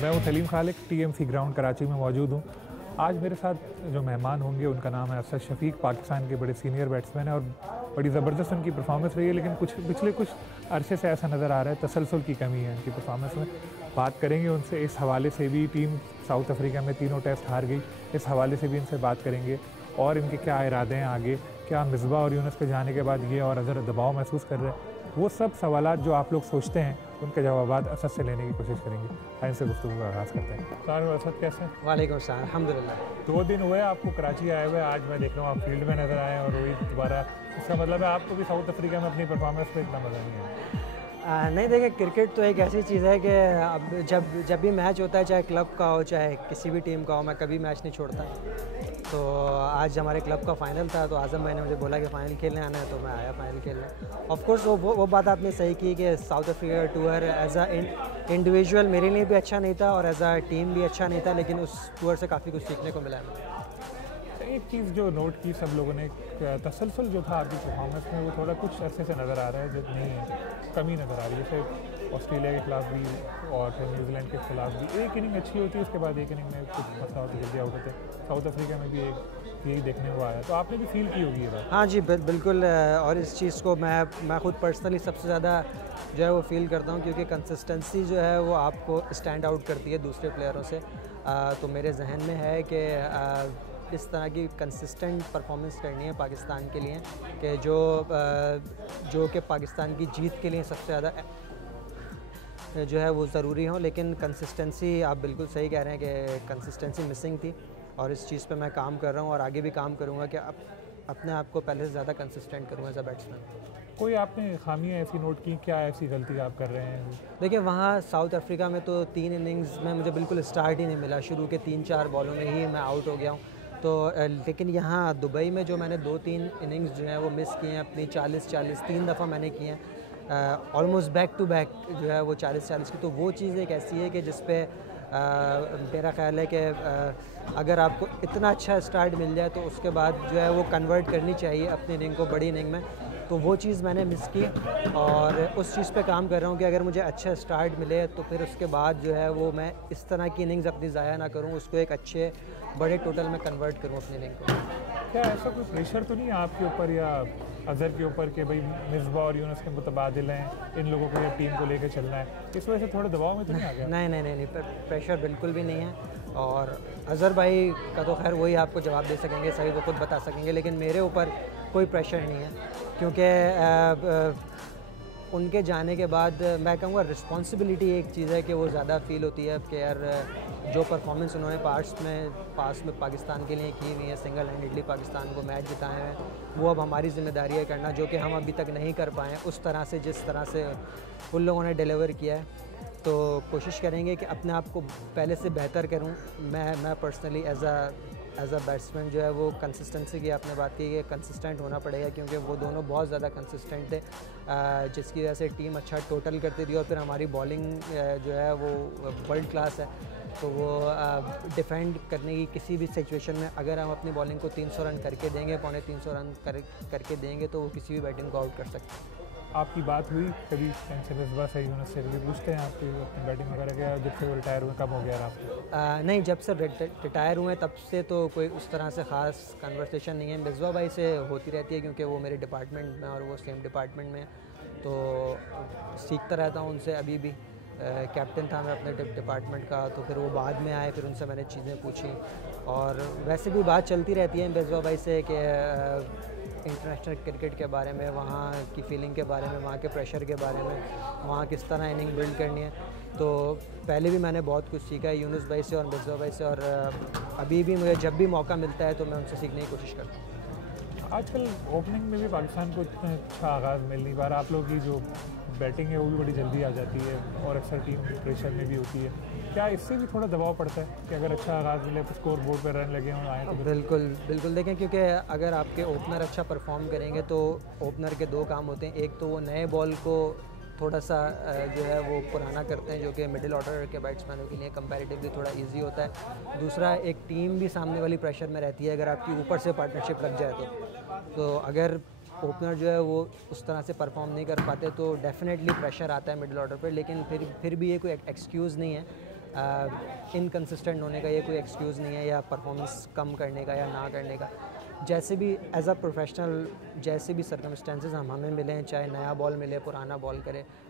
मैं हूँ सलीम खालिक, TMC ground Karachi में मौजूद हूँ। आज मेरे साथ जो मेहमान होंगे उनका नाम है असद शफीक, पाकिस्तान के बड़े सीनियर बैट्समैन हैं और बड़ी ज़बरदस्त उनकी परफॉर्मेंस रही है, लेकिन पिछले कुछ अरसे से ऐसा नज़र आ रहा है तसलसल की कमी है उनकी परफॉर्मेंस में। बात करेंगे उनसे, इस हवाले से भी टीम साउथ अफ्रीका में तीनों टेस्ट हार गई, इस हवाले से भी इनसे बात करेंगे और इनके क्या इरादे हैं आगे, क्या मिसबा और यूनुस के जाने के बाद ये और अज़हर दबाव महसूस कर रहे हैं, वो सब सवालात जो आप लोग सोचते हैं उनके जवाब असद से लेने की कोशिश करेंगे। आइए से गुफ्तगू का आगाज़ करते हैं। सर असद कैसे हैं? वालेकुम सलाम, अल्हम्दुलिल्लाह। 2 दिन हुए आपको कराची आए हुए, आज मैं देख रहा हूँ आप फील्ड में नज़र आए और वही दोबारा, इसका मतलब है आपको भी साउथ अफ्रीका में अपनी परफॉर्मेंस पे इतना मज़ा नहीं है। नहीं देखिए, क्रिकेट तो एक ऐसी चीज़ है कि अब जब भी मैच होता है, चाहे क्लब का हो चाहे किसी भी टीम का हो, मैं कभी मैच नहीं छोड़ता। तो आज हमारे क्लब का फ़ाइनल था, तो आज़म भाई ने मुझे बोला कि फ़ाइनल खेलने आना है, तो मैं आया फ़ाइनल खेलने। ऑफ कोर्स वो बात आपने सही की कि South Africa tour as a individual मेरे लिए भी अच्छा नहीं था और एज अ टीम भी अच्छा नहीं था, लेकिन उस टूर से काफ़ी कुछ सीखने को मिला है। एक चीज़ जो नोट की सब लोगों ने, तसलसल जो था आपकी परफॉर्मेंस में वो थोड़ा कुछ अरसे से नज़र आ रहा है, जो नहीं है, कमी नज़र आ रही है। जैसे ऑस्ट्रेलिया के खिलाफ भी और फिर न्यूजीलैंड के खिलाफ भी एक इनिंग अच्छी होती है, उसके बाद एक इनिंग में कुछ मसला होता है, जल्दी आउट होते हैं। साउथ अफ्रीका में भी यही देखने को आया, तो आपने भी फील की होगी ये बात। हाँ जी, बिल्कुल। और इस चीज़ को मैं खुद पर्सनली सबसे ज़्यादा जो है वो फ़ील करता हूँ, क्योंकि कंसिस्टेंसी जो है वो आपको स्टैंड आउट करती है दूसरे प्लेयरों से। तो मेरे जहन में है कि इस तरह की कंसिस्टेंट परफॉर्मेंस करनी है पाकिस्तान के लिए, कि जो कि पाकिस्तान की जीत के लिए सबसे ज़्यादा जो है वो ज़रूरी हो। लेकिन कंसिस्टेंसी, आप बिल्कुल सही कह रहे हैं कि कंसिस्टेंसी मिसिंग थी, और इस चीज़ पे मैं काम कर रहा हूँ और आगे भी काम करूँगा कि अपने आप को पहले से ज़्यादा कंसिस्टेंट करूँगा एज अ बैट्समैन। कोई आपने खामियाँ ऐसी नोट की, क्या ऐसी गलती आप कर रहे हैं? देखिए, वहाँ साउथ अफ्रीका में तो 3 इनिंग्स में मुझे बिल्कुल स्टार्ट ही नहीं मिला, शुरू के 3-4 बॉलों में ही मैं आउट हो गया हूँ। तो लेकिन यहाँ दुबई में जो मैंने 2-3 इनिंग्स जो हैं वो मिस किए हैं अपनी, 40-40 3 दफ़ा मैंने किए हैं, ऑलमोस्ट बैक टू बैक जो है वो 40-40 की। तो वो चीज़ एक ऐसी है कि जिस पे मेरा ख़्याल है कि अगर आपको इतना अच्छा स्टार्ट मिल जाए तो उसके बाद जो है वो कन्वर्ट करनी चाहिए अपनी इनिंग को बड़ी इनिंग में। तो वो चीज़ मैंने मिस की और उस चीज़ पे काम कर रहा हूँ कि अगर मुझे अच्छा स्टार्ट मिले तो फिर उसके बाद जो है वो मैं इस तरह की इनिंग्स अपनी ज़ाया ना करूँ, उसको एक अच्छे बड़े टोटल में कन्वर्ट करूँ अपनी इनिंग को। क्या ऐसा कोई प्रेशर तो नहीं है आपके ऊपर या अज़हर के ऊपर कि भाई मिसबा और यूनुस के मुतबादिल हैं, इन लोगों को या टीम को लेकर चलना है, इस वजह से थोड़े दबाव में तो नहीं आ गया? नहीं, प्रेशर बिल्कुल भी नहीं है। और अज़हर भाई का तो खैर वही आपको जवाब दे सकेंगे, सही वो खुद बता सकेंगे, लेकिन मेरे ऊपर कोई प्रेशर नहीं है, क्योंकि उनके जाने के बाद मैं कहूँगा रिस्पॉन्सिबिलिटी एक चीज़ है कि वो ज़्यादा फील होती है कि यार जो परफॉर्मेंस उन्होंने पास में पाकिस्तान के लिए की हुई है, सिंगल हैंडेडली पाकिस्तान को मैच जिताए हैं, वो अब हमारी ज़िम्मेदारी है करना, जो कि हम अभी तक नहीं कर पाए हैं उस तरह से जिस तरह से उन लोगों ने डिलीवर किया है। तो कोशिश करेंगे कि अपने आप को पहले से बेहतर करूं। मैं पर्सनली एज अ बैट्समैन जो है वो कंसिस्टेंसी की आपने बात की कि कंसिस्टेंट होना पड़ेगा, क्योंकि वो दोनों बहुत ज़्यादा कंसिस्टेंट थे, जिसकी वजह से टीम अच्छा टोटल करती थी और फिर हमारी बॉलिंग जो है वो वर्ल्ड क्लास है। तो वो डिफेंड करने की किसी भी सिचुएशन में अगर हम अपनी बॉलिंग को 300 रन करके देंगे, 350 रन करके देंगे, तो वो किसी भी बैटिंग को आउट कर सकते हैं। आपकी बात हुई कभी इनसे, मिसबा से, यूनुस से कभी पूछते हैं आपकी अपनी बैटिंग वगैरह क्या, जब से वो रिटायर हुए कब हो गया आपको? नहीं, जब से रिटायर हुए तब से तो कोई उस तरह से ख़ास कन्वर्सेशन नहीं है। मिसबा भाई से होती रहती है क्योंकि वो मेरे डिपार्टमेंट में और वो सेम डिपार्टमेंट में, तो सीखता रहता हूँ उनसे। अभी भी कैप्टन था मैं अपने डिपार्टमेंट का, तो फिर वो बाद में आए, फिर उनसे मैंने चीज़ें पूछी और वैसे भी बात चलती रहती है मिसबा भाई से कि इंटरनेशनल क्रिकेट के बारे में, वहाँ की फीलिंग के बारे में, वहाँ के प्रेशर के बारे में, वहाँ किस तरह इनिंग बिल्ड करनी है। तो पहले भी मैंने बहुत कुछ सीखा है यूनुस भाई से और मिसबा भाई से, और अभी भी मुझे जब भी मौका मिलता है तो मैं उनसे सीखने की कोशिश करता हूँ। आजकल ओपनिंग में भी पाकिस्तान को इतना अच्छा आगाज़ मिल नहीं पा रहा, आप लोगों की जो बैटिंग है वो भी बड़ी जल्दी आ जाती है और अक्सर टीम प्रेशर में भी होती है, क्या इससे भी थोड़ा दबाव पड़ता है कि अगर अच्छा आगाज़ मिले तो स्कोर बोर्ड पर रन लगे हों आए तो? बिल्कुल देखें, क्योंकि अगर आपके ओपनर अच्छा परफॉर्म करेंगे तो ओपनर के 2 काम होते हैं। एक तो वो नए बॉल को थोड़ा सा जो है वो पुराना करते हैं, जो कि मिडिल ऑर्डर के बैट्समैनों के लिए कंपैरेटिवली थोड़ा इजी होता है। दूसरा, एक टीम भी सामने वाली प्रेशर में रहती है अगर आपकी ऊपर से पार्टनरशिप लग जाए तो अगर ओपनर जो है वो उस तरह से परफॉर्म नहीं कर पाते तो डेफिनेटली प्रेशर आता है मिडिल ऑर्डर पर। लेकिन फिर भी ये कोई एक्सक्यूज़ नहीं है इनकंसिस्टेंट होने का ये कोई एक्सक्यूज़ नहीं है, या परफॉर्मेंस कम करने का या ना करने का। जैसे भी एज अ प्रोफेशनल जैसे भी सर्कमस्टेंसेस हमें मिले, चाहे नया बॉल मिले, पुराना बॉल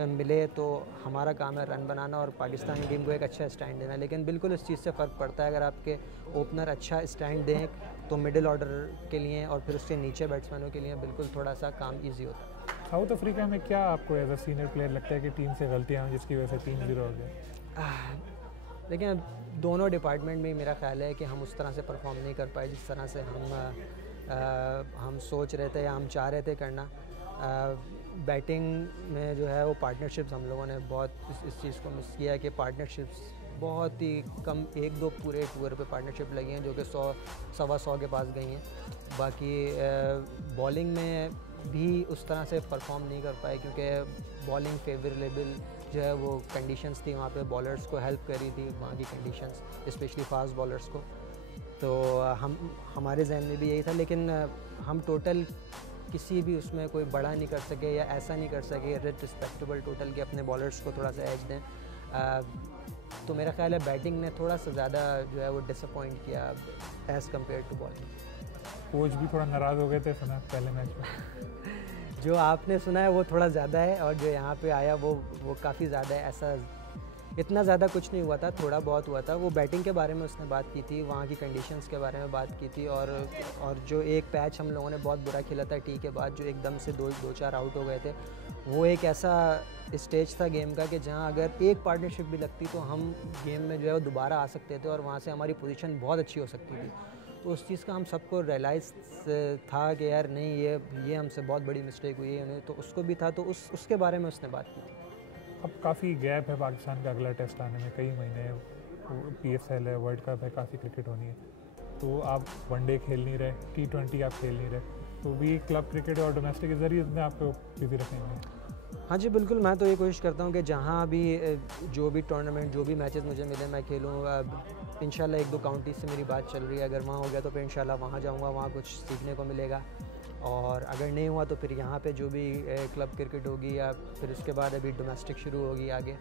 मिले, तो हमारा काम है रन बनाना और पाकिस्तानी टीम को एक अच्छा स्टैंड देना। लेकिन बिल्कुल इस चीज़ से फ़र्क पड़ता है, अगर आपके ओपनर अच्छा स्टैंड दें तो मिडिल ऑर्डर के लिए और फिर उसके नीचे बैट्समैनों के लिए बिल्कुल थोड़ा सा काम ईजी होता है। साउथ अफ्रीका में क्या आपको एज अ सीनियर प्लेयर लगता है कि टीम से गलतियाँ जिसकी वजह से 3-0 हो गया? लेकिन दोनों डिपार्टमेंट में मेरा ख्याल है कि हम उस तरह से परफॉर्म नहीं कर पाए जिस तरह से हम सोच रहे थे या हम चाह रहे थे करना। बैटिंग में जो है वो पार्टनरशिप्स हम लोगों ने बहुत इस चीज़ को मिस किया है कि पार्टनरशिप्स बहुत ही कम, 1-2 पूरे टूर पे पार्टनरशिप लगी हैं जो कि 100-125 के पास गई हैं। बाकी बॉलिंग में भी उस तरह से परफॉर्म नहीं कर पाए क्योंकि बॉलिंग फेवरेबल जो है वो कंडीशंस थी, वहाँ पे बॉलर्स को हेल्प करी थी वहाँ की कंडीशंस, स्पेशली फास्ट बॉलर्स को। तो हमारे जहन में भी यही था, लेकिन हम टोटल किसी भी उसमें कोई बड़ा नहीं कर सके या ऐसा नहीं कर सके रिस्पेक्टेबल टोटल कि अपने बॉलर्स को थोड़ा सा एज दें। तो मेरा ख्याल है बैटिंग ने थोड़ा सा ज़्यादा जो है वो डिसअपॉइंट किया as compare to bowling. Coach भी थोड़ा नाराज़ हो गए थे सुना पहले मैच में। जो आपने सुना है वो थोड़ा ज़्यादा है और जो यहाँ पे आया वो काफ़ी ज़्यादा है। ऐसा इतना ज़्यादा कुछ नहीं हुआ था, थोड़ा बहुत हुआ था। वो बैटिंग के बारे में उसने बात की थी, वहाँ की कंडीशंस के बारे में बात की थी, और जो एक पैच हम लोगों ने बहुत बुरा खेला था टी के बाद, जो एकदम से दो चार आउट हो गए थे, वो एक ऐसा स्टेज था गेम का कि जहाँ अगर एक पार्टनरशिप भी लगती तो हम गेम में जो है वो दोबारा आ सकते थे और वहाँ से हमारी पोजीशन बहुत अच्छी हो सकती थी। तो उस चीज़ का हम सबको रियलाइज़ था कि यार नहीं, ये हमसे बहुत बड़ी मिस्टेक हुई है, तो उसको भी था, तो उसके बारे में उसने बात की थी। अब काफ़ी गैप है पाकिस्तान का अगला टेस्ट आने में, कई महीने, PSL है, वर्ल्ड कप है, काफ़ी क्रिकेट होनी है, तो आप वनडे खेल नहीं रहे, T20 आप खेल नहीं रहे, तो भी क्लब क्रिकेट और डोमेस्टिक के ज़रिए में आपको बिजी रखेंगे? हाँ जी बिल्कुल, मैं तो ये कोशिश करता हूँ कि जहाँ भी जो भी टूर्नामेंट, जो भी मैचेस मुझे मिले मैं खेलूँ। इंशाल्लाह 1-2 काउंटीज़ से मेरी बात चल रही है, अगर वहाँ हो गया तो फिर इंशाल्लाह वहाँ जाऊँगा, वहाँ कुछ सीखने को मिलेगा। और अगर नहीं हुआ तो फिर यहाँ पे जो भी क्लब क्रिकेट होगी या फिर उसके बाद अभी डोमेस्टिक शुरू होगी आगे,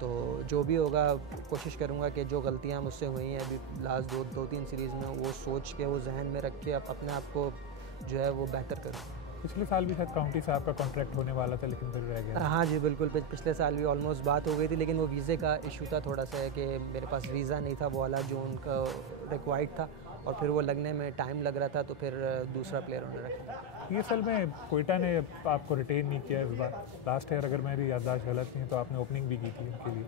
तो जो भी होगा कोशिश करूँगा कि जो गलतियाँ मुझसे हुई हैं अभी लास्ट 2-3 सीरीज़ में, वो सोच के, वो जहन में रख के अपने आप को जो है वो बेहतर करूँ। पिछले साल भी शायद काउंटी से आपका कॉन्ट्रैक्ट होने वाला था लेकिन फिर रह गया। हाँ जी बिल्कुल, पिछले साल भी ऑलमोस्ट बात हो गई थी, लेकिन वो वीज़े का इशू था थोड़ा सा, है कि मेरे पास वीज़ा नहीं था वो वाला जो उनका रिक्वायर्ड था, और फिर वो लगने में टाइम लग रहा था, तो फिर दूसरा प्लेयर उन्होंने रखा। PSL में कोयटा ने आपको रिटेन नहीं किया इस बार। लास्ट ईयर अगर मेरी याददाश्त गलत नहीं है तो आपने ओपनिंग भी की थी उनके लिए,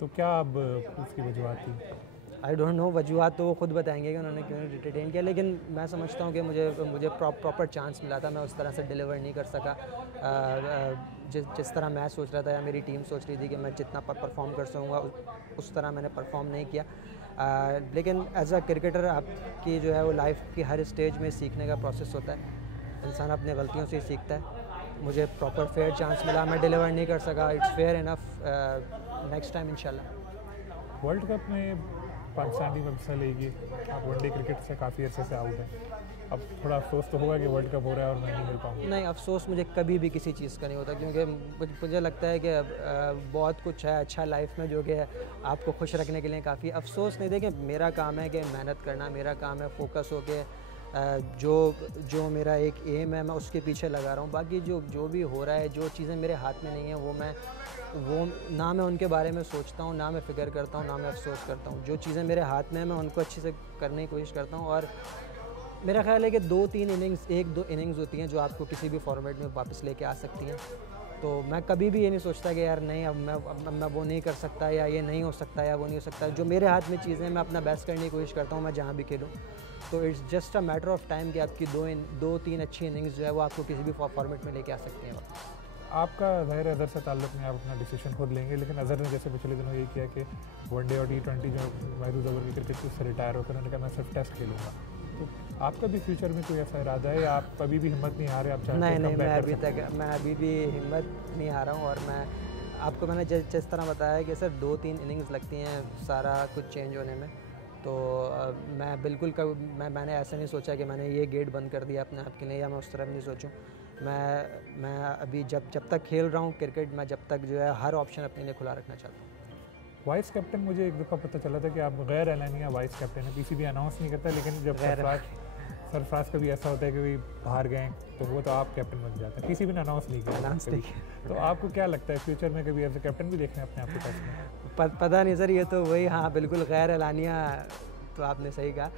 तो क्या अब उसकी वजूहत थी? आई डोंट नो, वजूहत तो वो खुद बताएंगे कि उन्होंने क्यों रिटेन किया, लेकिन मैं समझता हूँ कि मुझे प्रॉपर चांस मिला था, मैं उस तरह से डिलीवर नहीं कर सका जिस तरह मैं सोच रहा था या मेरी टीम सोच रही थी कि मैं जितना परफॉर्म कर सकूँगा उस तरह मैंने परफॉर्म नहीं किया। लेकिन एज अ क्रिकेटर आपकी जो है वो लाइफ की हर स्टेज में सीखने का प्रोसेस होता है, इंसान अपने गलतियों से ही सीखता है। मुझे प्रॉपर फेयर चांस मिला, मैं डिलीवर नहीं कर सका, it's fair enough, next time इंशाल्लाह। वर्ल्ड कप में पाकिस्तान टीम हिस्सा लेगी, आप वनडे क्रिकेट से काफ़ी अर्से से आउट हैं, अब थोड़ा अफसोस तो होगा कि वर्ल्ड कप हो रहा है और मैं नहीं मिल पाऊँगा? नहीं, अफसोस मुझे कभी भी किसी चीज़ का नहीं होता, क्योंकि मुझे लगता है कि बहुत कुछ है अच्छा लाइफ में जो कि आपको खुश रखने के लिए काफ़ी। अफसोस नहीं, देखिए मेरा काम है कि मेहनत करना, मेरा काम है फोकस हो के जो मेरा एक एम है मैं उसके पीछे लगा रहा हूँ। बाकी जो भी हो रहा है, जो चीज़ें मेरे हाथ में नहीं है वो ना मैं उनके बारे में सोचता हूँ, ना मैं फ़िक्र करता हूँ, ना मैं अफसोस करता हूँ। जो चीज़ें मेरे हाथ में है मैं उनको अच्छे से करने की कोशिश करता हूँ। और मेरा ख्याल है कि 2-3 इनिंग्स, 1-2 इनिंग्स होती हैं जो आपको किसी भी फॉर्मेट में वापस लेके आ सकती हैं। तो मैं कभी भी ये नहीं सोचता कि यार नहीं अब मैं वो नहीं कर सकता या ये नहीं हो सकता या वो नहीं हो सकता। जो मेरे हाथ में चीज़ें मैं अपना बेस्ट करने की कोशिश करता हूँ, मैं जहाँ भी खेलूँ। तो it's just a matter of time कि आपकी 2-3 अच्छी इनिंग्स जो है वो आपको किसी भी फॉर्मेट में लेके आ सकती हैं वापस। आपका ज़ाहिर है अज़हर से ताल्लुक़ नहीं, आप अपना डिसीजन खुद लेंगे, लेकिन अज़हर ने जैसे पिछले दिनों ये किया कि वनडे और T20 जो महदूद ओवर की क्रिकेट से रिटायर होकर उन्होंने कहा मैं सिर्फ टेस्ट खेलूँगा। तो आपका भी फ्यूचर में कोई ऐसा इरादा है या आप अभी भी हिम्मत नहीं हारे? आप नहीं, मैं अभी भी हिम्मत नहीं हारा हूँ। और मैंने जिस तरह बताया कि सर 2-3 इनिंग्स लगती हैं सारा कुछ चेंज होने में। तो मैं बिल्कुल मैंने ऐसा नहीं सोचा कि मैंने ये गेट बंद कर दिया अपने आप के लिए, या मैं उस तरफ नहीं सोचूं। मैं अभी जब तक खेल रहा हूँ क्रिकेट, मैं जब तक जो है हर ऑप्शन अपने लिए खुला रखना चाहता हूँ। वाइस कैप्टन मुझे एक दफ़ा पता चला था कि आप गैर एलानिया वाइस कैप्टन है, पीसीबी अनाउंस नहीं करता, लेकिन जब सरफराज का भी ऐसा होता है कि भाई बाहर गए तो वो तो आप कैप्टन बन जाते हैं, पीसीबी ने अनाउंस नहीं किया। तो आपको क्या लगता है फ्यूचर में कभी एज ए कैप्टन भी देखना है अपने आप को टेस्ट में? पता नहीं सर, ये तो वही, हाँ बिल्कुल गैर एलानिया, तो आपने सही कहा।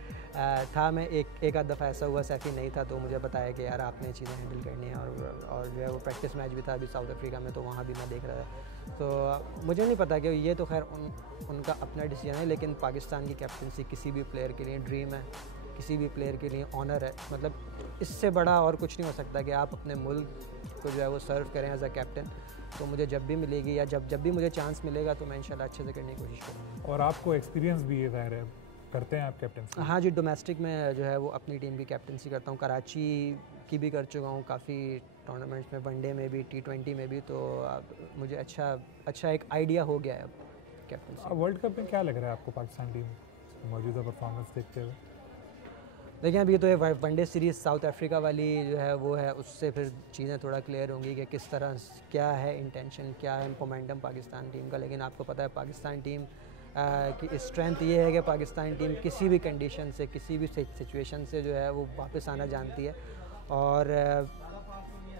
था मैं एक आध दफ़ा ऐसा हुआ, सैफी नहीं था तो मुझे बताया कि यार आपने चीज़ें हैंडल करनी है, और जो है वो प्रैक्टिस मैच भी था अभी साउथ अफ्रीका में, तो वहाँ भी मैं देख रहा था। तो मुझे नहीं पता कि ये तो खैर उनका अपना डिसीजन है, लेकिन पाकिस्तान की कैप्टनसी किसी भी प्लेयर के लिए ड्रीम है, किसी भी प्लेयर के लिए ऑनर है। मतलब इससे बड़ा और कुछ नहीं हो सकता कि आप अपने मुल्क को जो है वो सर्व करें एज अ कैप्टन। तो मुझे जब भी मिलेगी या जब भी मुझे चांस मिलेगा तो मैं इंशाल्लाह अच्छे से करने की कोशिश करूँगा। और आपको एक्सपीरियंस भी ये ज़ाहिर है करते हैं आप कैप्टन? हाँ जी, डोमेस्टिक में जो है वो अपनी टीम की कैप्टनसी करता हूँ, कराची की भी कर चुका हूँ काफ़ी टूर्नामेंट्स में, वनडे में भी, T20 में भी। तो मुझे अच्छा एक आइडिया हो गया है अब कैप्टनसी। वर्ल्ड कप में क्या लग रहा है आपको पाकिस्तान टीम मौजूदा परफॉर्मेंस देखते हुए? देखिए अभी तो ये वनडे सीरीज़ साउथ अफ्रीका वाली जो है वो है, उससे फिर चीज़ें थोड़ा क्लियर होंगी कि किस तरह क्या है इंटेंशन, क्या है मोमेंटम पाकिस्तान टीम का। लेकिन आपको पता है पाकिस्तान टीम की स्ट्रेंथ ये है कि पाकिस्तान टीम किसी भी कंडीशन से, किसी भी सिचुएशन से जो है वो वापस आना जानती है। और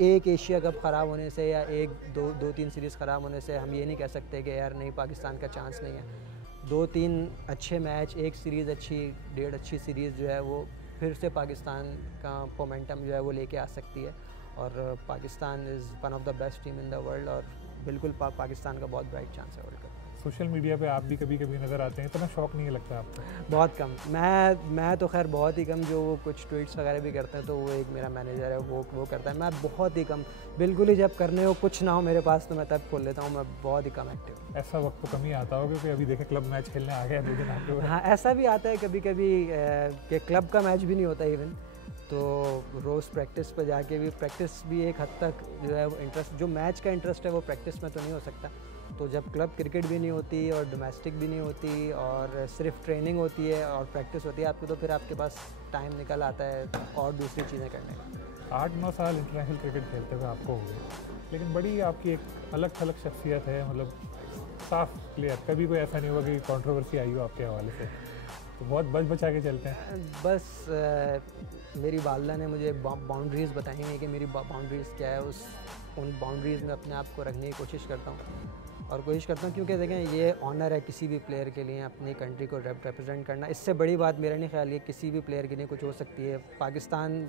एक एशिया कप ख़राब होने से या दो तीन सीरीज़ ख़राब होने से हम ये नहीं कह सकते कि यार नहीं पाकिस्तान का चांस नहीं है। 2-3 अच्छे मैच, एक सीरीज़ अच्छी, 1.5 अच्छी सीरीज़ जो है वो फिर से पाकिस्तान का मोमेंटम जो है वो लेके आ सकती है। और Pakistan is one of the best team in the world, और बिल्कुल पाकिस्तान का बहुत ब्राइट चांस है वर्ल्ड कप। सोशल मीडिया पे आप भी कभी कभी नज़र आते हैं, इतना शौक नहीं लगता आपको? बहुत कम। मैं तो खैर बहुत ही कम, जो वो कुछ ट्वीट्स वगैरह भी करते हैं तो वो एक मेरा मैनेजर है वो करता है। मैं बहुत ही कम, बिल्कुल ही जब करने हो कुछ ना हो मेरे पास तो मैं तब खोल लेता हूँ। मैं बहुत ही कम एक्टिव। ऐसा वक्त तो कम ही आता होगा कि अभी देखें क्लब मैच खेलने आ गया 2 दिन आगे। हाँ ऐसा भी आता है कभी कभी कि क्लब का मैच भी नहीं होता इवन, तो रोज़ प्रैक्टिस पर जाके भी, प्रैक्टिस भी एक हद तक जो है वो इंटरेस्ट, जो मैच का इंटरेस्ट है वो प्रैक्टिस में तो नहीं हो सकता। तो जब क्लब क्रिकेट भी नहीं होती और डोमेस्टिक भी नहीं होती और सिर्फ ट्रेनिंग होती है और प्रैक्टिस होती है आपकी, तो फिर आपके पास टाइम निकल आता है और दूसरी चीज़ें करने का। 8-9 साल इंटरनेशनल क्रिकेट खेलते हुए आपको हो गए, लेकिन बड़ी आपकी एक अलग थलग शख्सियत है, मतलब साफ प्लेयर। कभी कोई ऐसा नहीं हुआ कि कंट्रोवर्सी आई हो आपके हवाले से? तो बहुत बच बचा के चलते हैं। बस मेरी वालदा ने मुझे बाउंड्रीज़ बताई हैं कि मेरी बाउंड्रीज़ क्या है, उन बाउंड्रीज़ में अपने आप को रखने की कोशिश करता हूँ और कोशिश करता हूँ, क्योंकि देखें ये ऑनर है किसी भी प्लेयर के लिए अपनी कंट्री को रिप्रेजेंट करना। इससे बड़ी बात मेरा नहीं ख्याल ये किसी भी प्लेयर के लिए कुछ हो सकती है। पाकिस्तान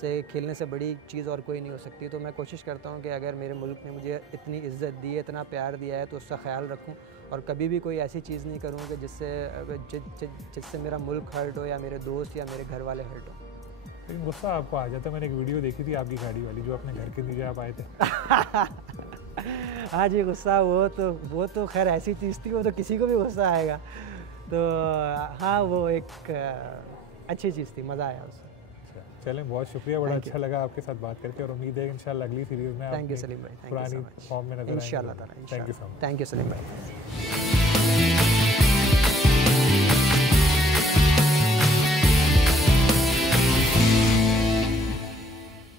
से खेलने से बड़ी चीज़ और कोई नहीं हो सकती। तो मैं कोशिश करता हूँ कि अगर मेरे मुल्क ने मुझे इतनी इज़्ज़त दी है, इतना प्यार दिया है, तो उसका ख्याल रखूँ और कभी भी कोई ऐसी चीज़ नहीं करूँ कि जिससे मेरा मुल्क हर्ट हो या मेरे दोस्त या मेरे घर वाले हर्ट हो। लेकिन गुस्सा आपको आ जाता है। मैंने एक वीडियो देखी थी आपकी गाड़ी वाली, जो अपने घर के नीचे आप आए थे। हाँ जी, गुस्सा वो तो खैर ऐसी चीज़ थी, वो तो किसी को भी गुस्सा आएगा। तो हाँ वो एक अच्छी चीज़ थी, मज़ा आया उससे। चलें, बहुत शुक्रिया, बड़ा अच्छा लगा आपके साथ बात करके और उम्मीद है कि इंशाल्लाह अगली सीरीज़ में थैंक यू सलीम भाई, पुरानी फॉर्म में नजर आएंगे। इंशाल्लाह ताला। Thank you so much. Thank you Salim भाई।